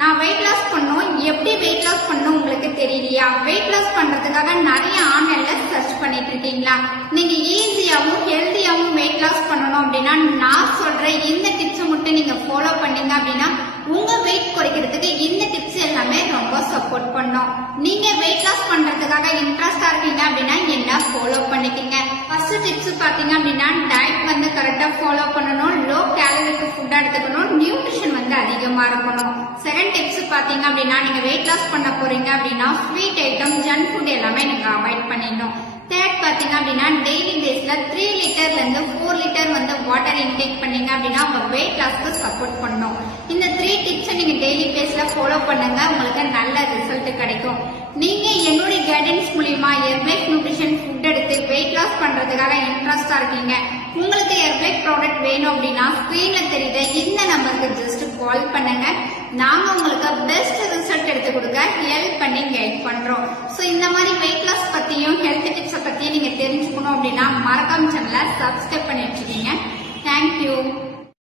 நான் weight loss பண்ணணும், எப்படி வெயிட் லாஸ் பண்ணணும் உங்களுக்கு தெரியலையா? வெயிட் லாஸ் பண்றதுக்காக நிறைய ஆன்லைன்ல சர்ச் பண்ணிட்டு இருக்கீங்களா? நீங்க ஈஸியாவும் ஹெல்தியாவும் வெயிட் லாஸ் பண்ணணும் அப்படின்னா நான் சொல்ற இந்த டிப்ஸ் மட்டும் நீங்க ஃபாலோ பண்ணீங்க அப்படின்னா உங்க வெயிட் குறைக்கிறதுக்கு இந்த டிப்ஸ் எல்லாமே ரொம்ப சப்போர்ட் பண்ணும். நீங்க வெயிட் லாஸ் பண்றதுக்காக இன்ட்ரெஸ்டா இருக்கீங்க அப்படின்னா என்ன ஃபாலோ பண்ணிக்கங்க. ஃபர்ஸ்ட் டிப்ஸ் பாத்தீங்க அப்படின்னா டயட் வந்து கரெக்டா ஃபாலோ பண்ணணும், லோ கேலரிக்கு ஃபுட் எடுத்துக்கணும், நியூட்ரிஷன் வந்து அதிகமா இருக்கணும். செகண்ட் டிப்ஸ் பாத்தீங்க அப்படின்னா நீங்க வெயிட் லாஸ் பண்ண போறீங்க அப்படின்னா ஸ்வீட் ஐட்டம், ஜங்க் ஃபுட் எல்லாமே நீங்க அவாய்ட் பண்ணிடணும். தேர்ட் பாத்தீங்க அப்படின்னா டெய்லி பேஸ்ல 3 லிட்டர்ல இருந்து 4 லிட்டர் வந்து வாட்டர் இன்டேக் பண்ணீங்க அப்படின்னா உங்க வெயிட் லாஸ்க்கு சப்போர்ட் பண்ணும். இந்த 3 டிப்ஸை நீங்க டெய்லி பேஸ்ல ஃபாலோ பண்ணுங்க, உங்களுக்கு நல்ல ரிசல்ட் கிடைக்கும். நீங்க என்னுடைய கைடன்ஸ் மூலியமா ஹெர்பலைஃப் நியூட்ரிஷன் ஃபுட் எடுத்து வெயிட் லாஸ் பண்றதுக்காக இன்ட்ரெஸ்டா இருக்கீங்க, உங்களுக்கு ஹெர்பலைஃப் ப்ராடக்ட் வேணும் அப்படின்னா ஸ்கிரீன்ல தெரியுத இந்த நம்பருக்கு ஜஸ்ட் கால் பண்ணுங்க. நாங்க உங்களுக்கு பெஸ்ட் ரிசல்ட் எடுத்து கொடுக்க ஹெல்ப் பண்ணி கைட் பண்றோம். சோ இந்த மாதிரி வெயிட் லாஸ் பத்தியும் ஹெல்த் டிப்ஸ் பத்தியும் நீங்க தெரிஞ்சுக்கணும் அப்படின்னா மறக்காம சேனலை சப்ஸ்கிரைப் பண்ணி வச்சுக்கீங்க. தேங்க்யூ.